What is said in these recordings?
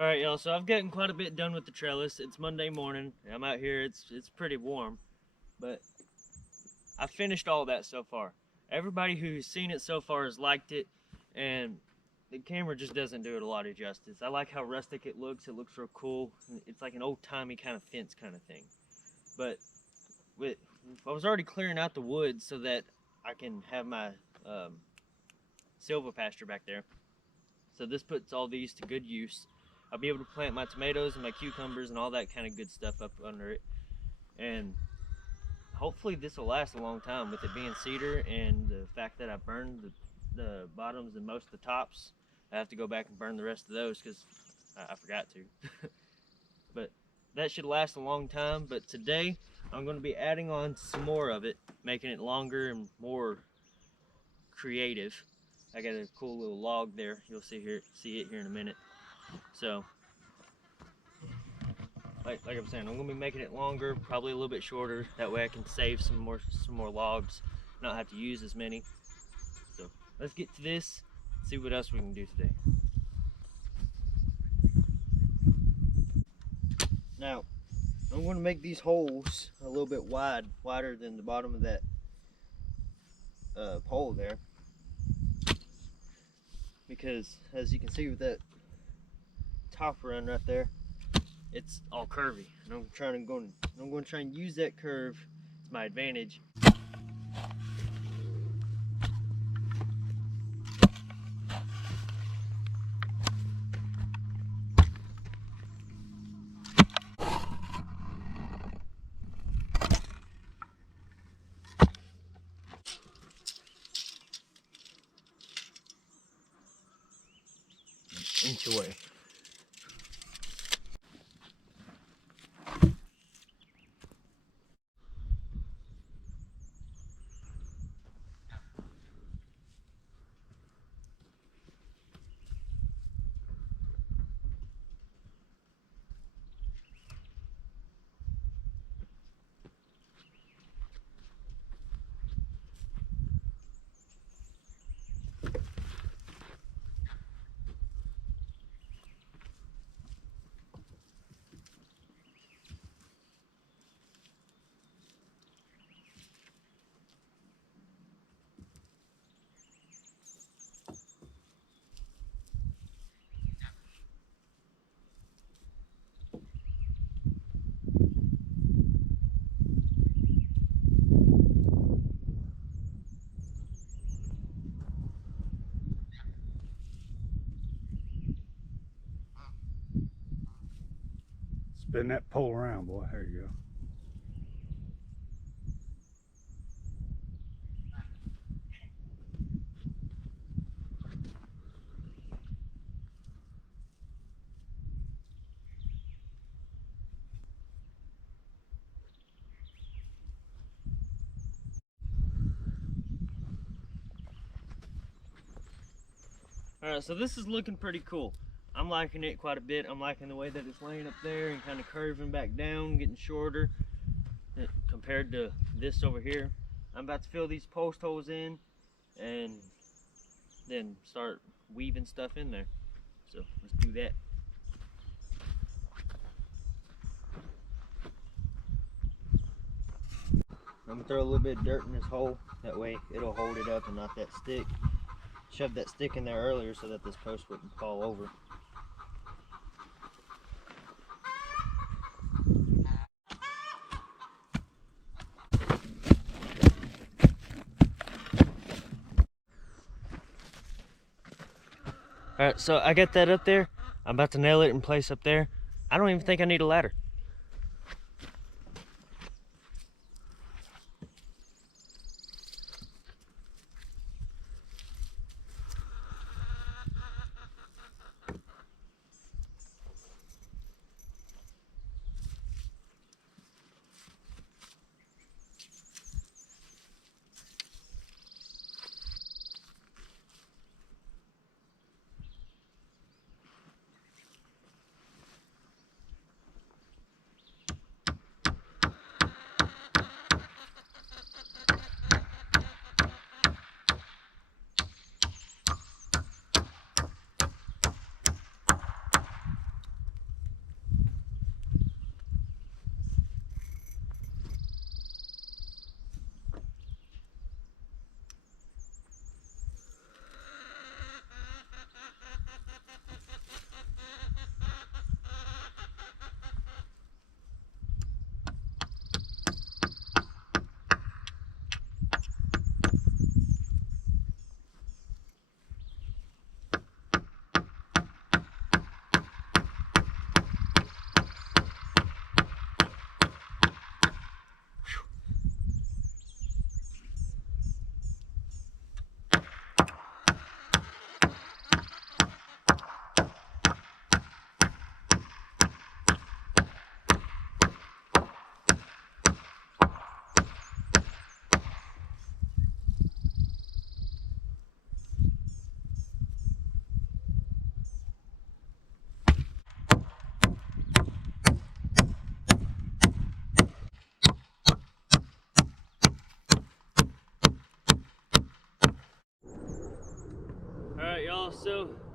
All right, y'all. So I've gotten quite a bit done with the trellis. It's Monday morning. I'm out here. It's pretty warm, but I finished all that so far. Everybody who's seen it so far has liked it, and the camera just doesn't do it a lot of justice. I like how rustic it looks. It looks real cool. It's like an old-timey kind of fence kind of thing. But with I was already clearing out the woods so that I can have my um, silva pasture back there. So this puts all these to good use. I'll be able to plant my tomatoes and my cucumbers and all that kind of good stuff up under it. And hopefully this will last a long time with it being cedar and the fact that I burned the bottoms and most of the tops. I have to go back and burn the rest of those because I forgot to. But that should last a long time. But today I'm going to be adding on some more of it, making it longer and more creative. I got a cool little log there. You'll see it here in a minute. So like I'm saying, I'm gonna be making it longer, probably a little bit shorter. That way I can save some more logs, not have to use as many. So let's get to this, see what else we can do today. Now I'm going to make these holes a little bit wider than the bottom of that pole there, because as you can see with that top run right there, it's all curvy, and I'm going to try and use that curve to my advantage. Inch away. Spin that pole around, boy. There you go. Alright, so this is looking pretty cool. I'm liking it quite a bit. I'm liking the way that it's laying up there and kind of curving back down, getting shorter compared to this over here. I'm about to fill these post holes in and then start weaving stuff in there. So let's do that. I'm gonna throw a little bit of dirt in this hole. That way it'll hold it up and not that stick. Shoved that stick in there earlier so that this post wouldn't fall over. Alright, so I got that up there. I'm about to nail it in place up there. I don't even think I need a ladder.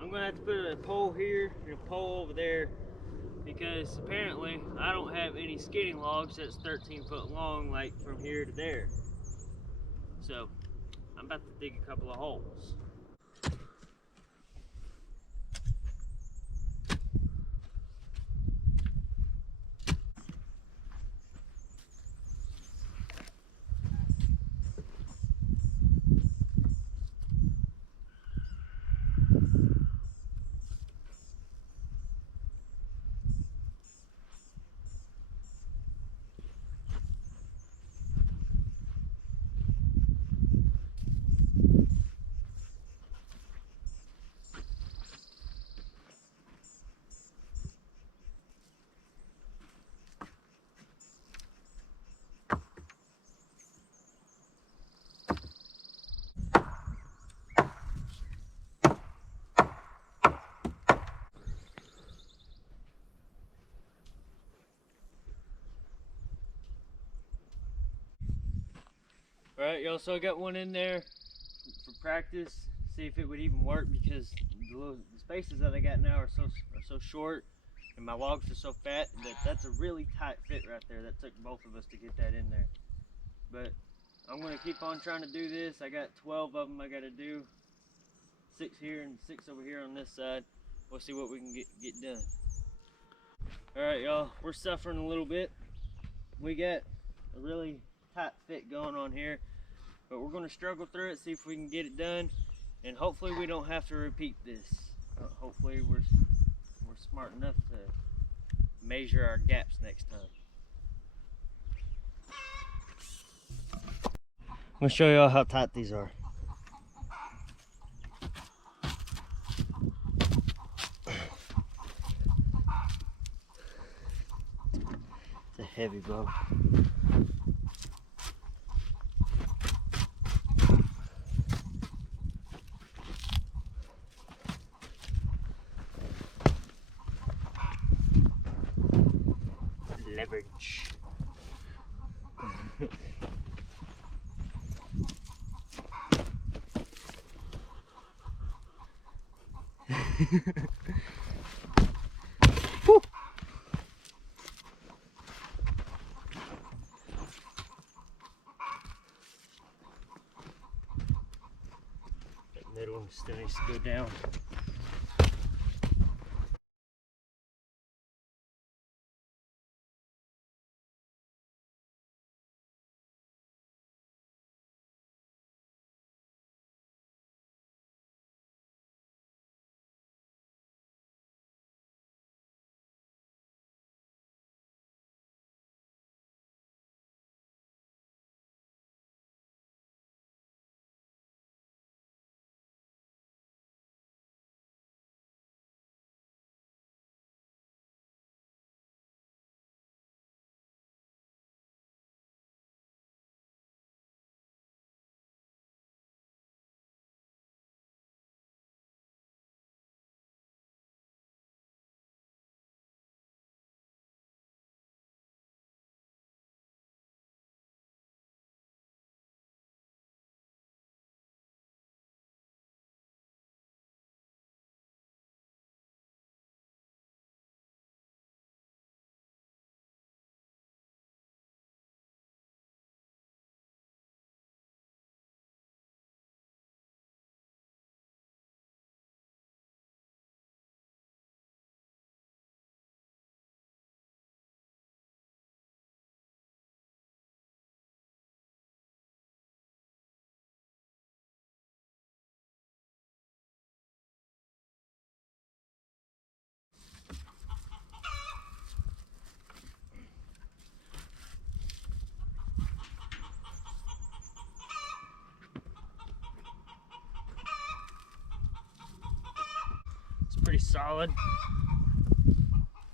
I'm gonna have to put a pole here and a pole over there because apparently I don't have any skidding logs that's 13 foot long, like from here to there. So I'm about to dig a couple of holes. Alright, y'all, so I got one in there for practice, see if it would even work, because the spaces that I got now are so short and my logs are so fat that that's a really tight fit right there. That took both of us to get that in there. But I'm going to keep on trying to do this. I got 12 of them I got to do. 6 here and 6 over here on this side. We'll see what we can get done. Alright, y'all, we're suffering a little bit. We got a really tight fit going on here, but we're going to struggle through it, see if we can get it done, and hopefully we don't have to repeat this. Hopefully we're smart enough to measure our gaps next time. I'm going to show y'all how tight these are. It's a heavy bow. Leverage. Woo. That middle one still needs to go down. It's pretty solid.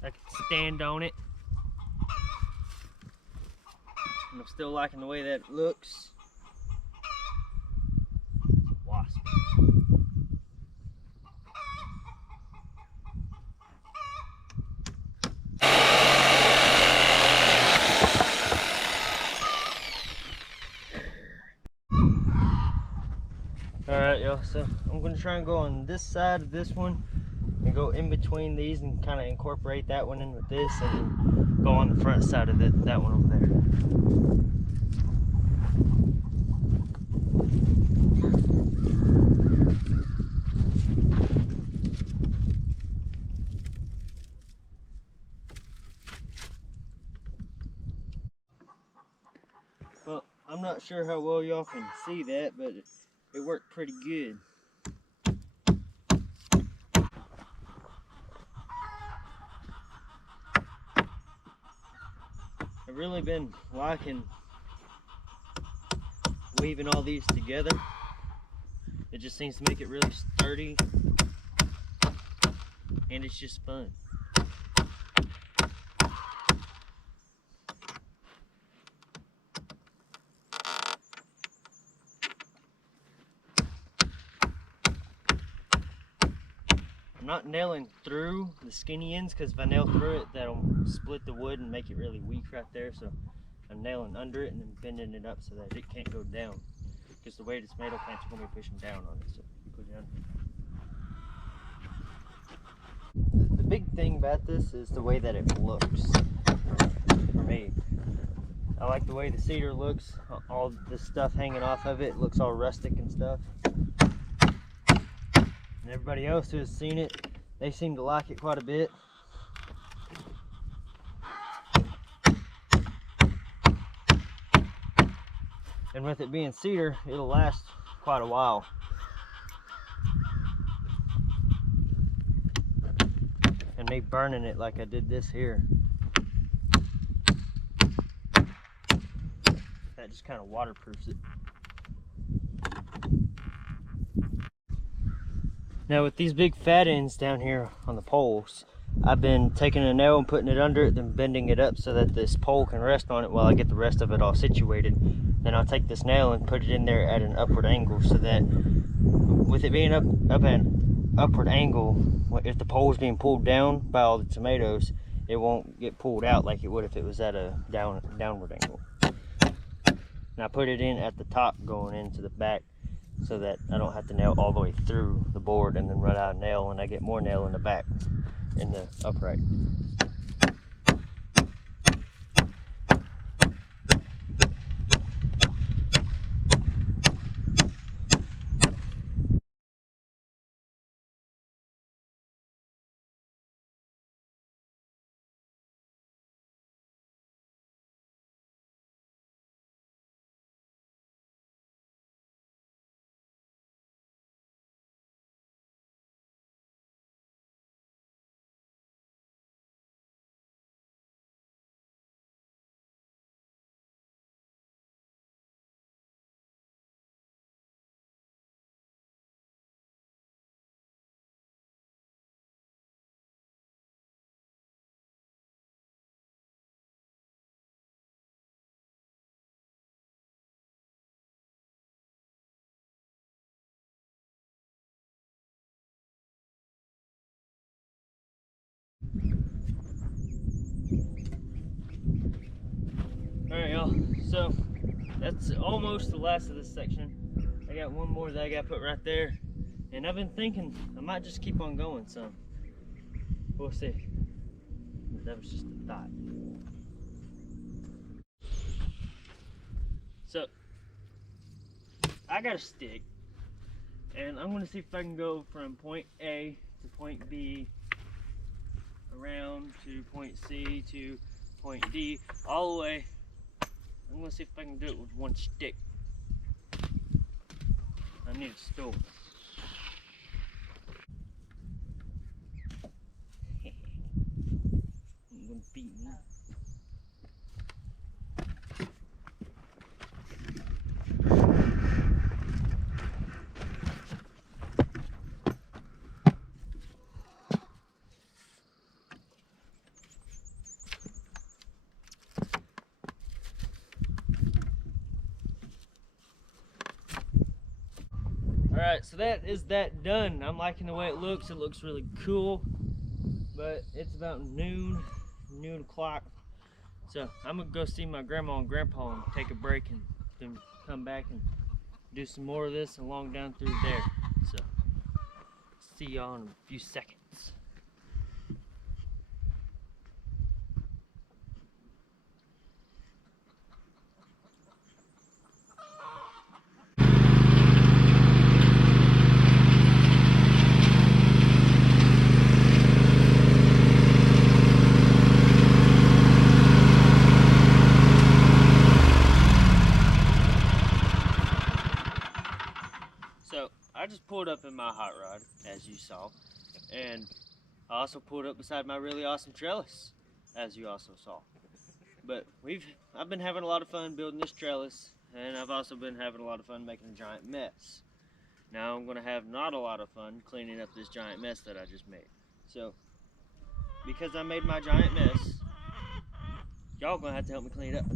I can stand on it. And I'm still liking the way that it looks. Wasp. Alright, y'all, so I'm gonna try and go on this side of this one and go in between these and kind of incorporate that one in with this, and then go on the front side of that one over there. Well, I'm not sure how well y'all can see that, but it worked pretty good. I've really been liking weaving all these together. It just seems to make it really sturdy, and it's just fun. I'm not nailing through the skinny ends, because if I nail through it, that'll split the wood and make it really weak right there. So I'm nailing under it and then bending it up so that it can't go down, because the weight of tomato plants are going to be pushing down on it. So you put it down. The big thing about this is the way that it looks for me. I like the way the cedar looks. All this stuff hanging off of it looks all rustic and stuff. And everybody else who has seen it, they seem to like it quite a bit. And with it being cedar, it'll last quite a while. And me burning it like I did this here, that just kind of waterproofs it. Now with these big fat ends down here on the poles, I've been taking a nail and putting it under it, then bending it up so that this pole can rest on it while I get the rest of it all situated. Then I'll take this nail and put it in there at an upward angle, so that with it being up at an upward angle, if the pole is being pulled down by all the tomatoes, it won't get pulled out like it would if it was at a downward angle. And I put it in at the top going into the back, so that I don't have to nail all the way through the board and then run out of nail, and I get more nail in the back in the upright. Alright y'all, so that's almost the last of this section. I got one more that I got put right there, and I've been thinking I might just keep on going some. We'll see. That was just a thought. So I got a stick, and I'm going to see if I can go from point A to point B, around to point C to point D, all the way. I'm going to see if I can do it with one stick. I need a stool. I'm going to beat me. Alright, so that is that done. I'm liking the way it looks. It looks really cool. But it's about noon o'clock. So I'm gonna go see my grandma and grandpa and take a break, and then come back and do some more of this along down through there. So, see y'all in a few seconds. So, I just pulled up in my hot rod, as you saw, and I also pulled up beside my really awesome trellis, as you also saw. But I've been having a lot of fun building this trellis, and I've also been having a lot of fun making a giant mess. Now I'm gonna have not a lot of fun cleaning up this giant mess that I just made. So, because I made my giant mess, y'all gonna have to help me clean it up.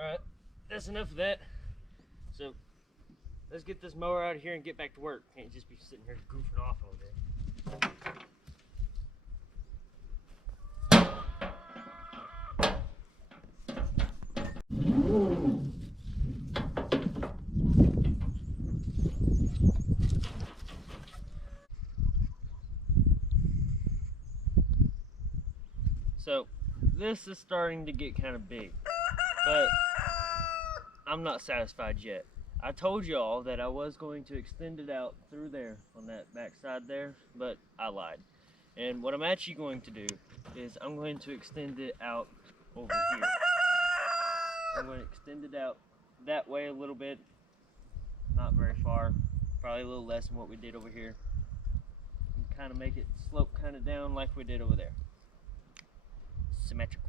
Alright, that's enough of that. So, let's get this mower out of here and get back to work. Can't just be sitting here goofing off all day. So, this is starting to get kind of big, but I'm not satisfied yet. I told y'all that I was going to extend it out through there on that back side there, but I lied. And what I'm actually going to do is I'm going to extend it out over here. I'm going to extend it out that way a little bit, not very far, probably a little less than what we did over here, and kind of make it slope kind of down like we did over there. Symmetrical.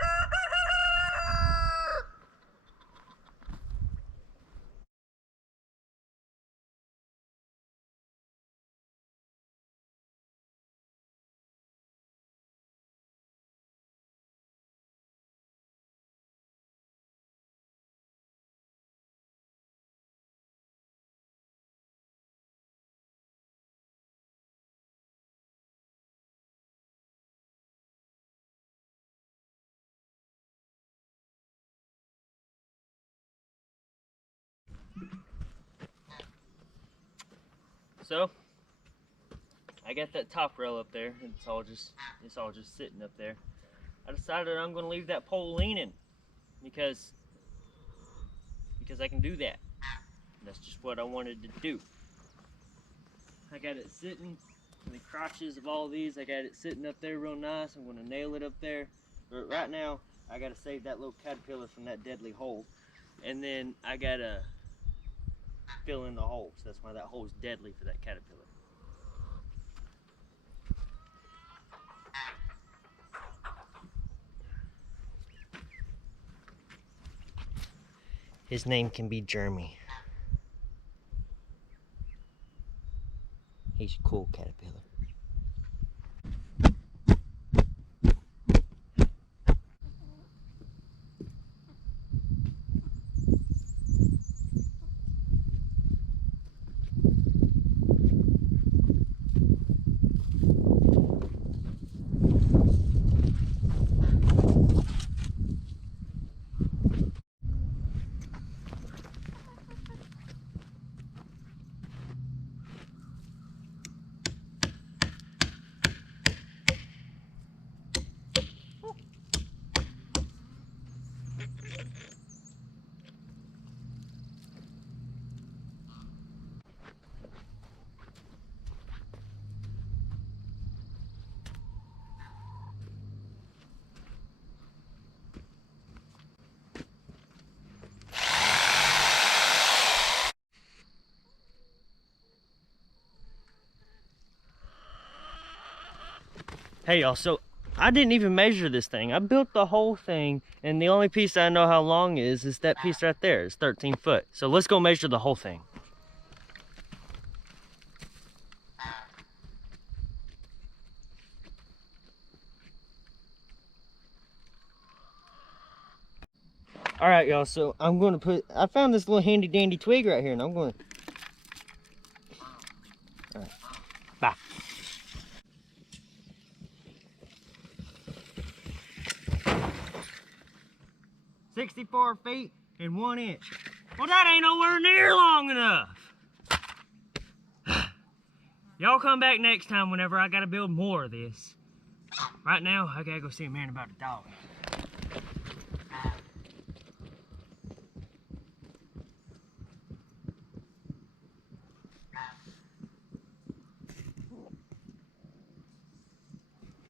So I got that top rail up there. It's all just sitting up there. I decided I'm going to leave that pole leaning because I can do that. That's just what I wanted to do. I got it sitting in the crotches of all these. I got it sitting up there real nice. I'm going to nail it up there. But right now, I got to save that little caterpillar from that deadly hole. And then I got to fill in the hole. So that's why that hole is deadly for that caterpillar. His name can be Jeremy. He's a cool caterpillar. Hey y'all, so I didn't even measure this thing. I built the whole thing, and the only piece I know how long is that piece right there. It's 13 foot. So let's go measure the whole thing. All right, y'all, so I'm going to I found this little handy dandy twig right here, and I'm going to, all right, bye. 64 feet and 1 inch. Well, that ain't nowhere near long enough. Y'all come back next time whenever I gotta build more of this. Right now, I gotta go see a man about a dog.